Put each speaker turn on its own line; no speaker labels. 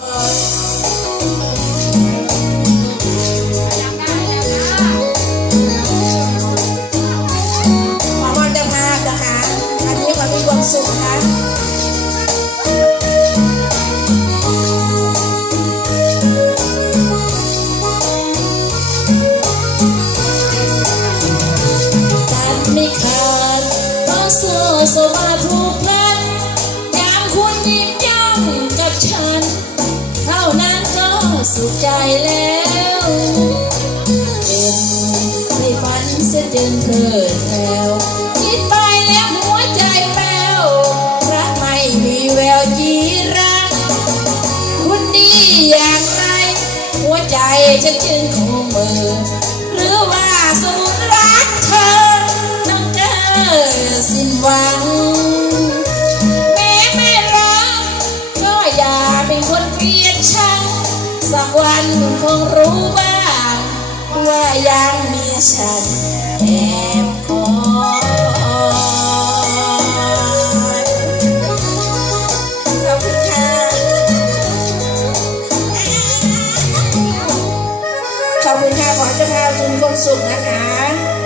ขอมอนจ้าภาพนะคะอันนี้ขอมีความสุขนะ
ตัดไม่ขาดต้องโซ่โซมาผูกพั สุขใจแล้วเป็นในฝันเสียจนเพลิดแถวคิดไปแล้วหัวใจแป้วรักไม่มีแววจีรังคุณดีอย่างไร หัวใจฉันจึงคงมือหรือ สักวันคงรู้บ้างว่ายังมีฉันแอบคอย
ขอบคุณค่ะ ขอบคุณค่ะขอเจ้าภาพคุณความสุขนะคะ